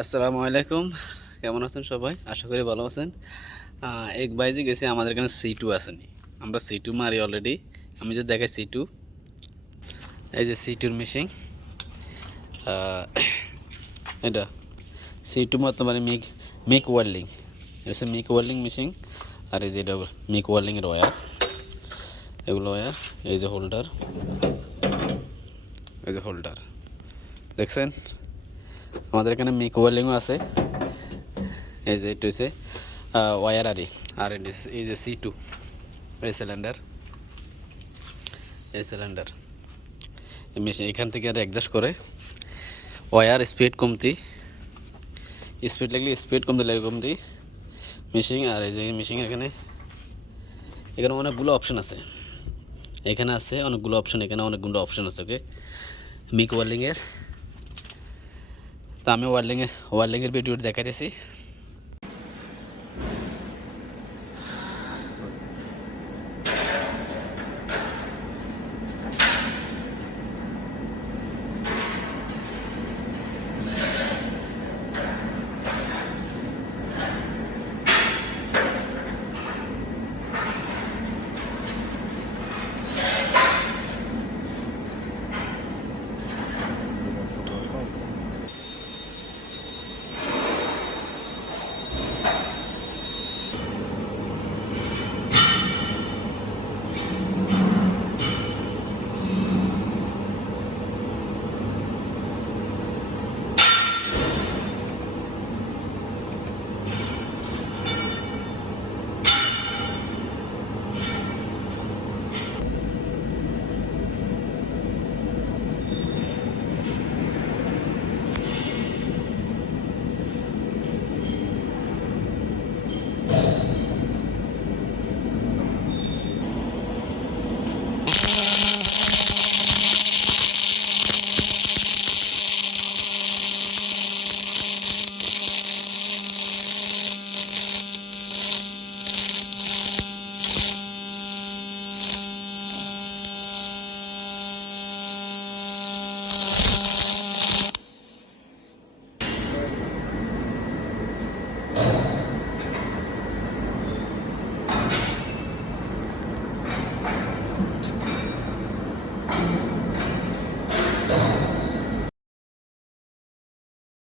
আসসালামু আলাইকুম, কেমন আছেন সবাই? আশা করি ভালো আছেন। এক বাইজে গেছি, আমাদের এখানে C2 আসেনি। আমরা C2 মারি অলরেডি। আমি যদি দেখাই C2, এই যে C2-র মেশিন, এটা C2 মারতে পারি মিক ওয়েল্ডিং। এটা হচ্ছে মিক ওয়েল্ডিং মেশিন। আর এই যে এটা মিক ওয়েল্ডিংয়ের ওয়্যার, এগুলো ওয়্যার। এই যে হোল্ডার, এই যে হোল্ডার দেখছেন। আমাদের এখানে মিক ওয়েল্ডিংও আছে। এই যে এটা হচ্ছে ওয়্যার আর এই যে C2, এই সিলিন্ডার, এই মেশিন এখান থেকে আর অ্যাডজাস্ট করে ওয়্যার স্পিড কমতি, স্পিড কমতে লাগে কমতি মেশিন। আর এই যে মেশিন এখানে অনেকগুলো অপশন আছে। এখানে আছে অনেকগুলো অপশন, এখানে অনেকগুলো অপশন আছে। ওকে, মিক ওয়েল্ডিংয়ের। তা আমি ওয়েল্ডিংয়ের ভিডিওটি দেখাইতেছি।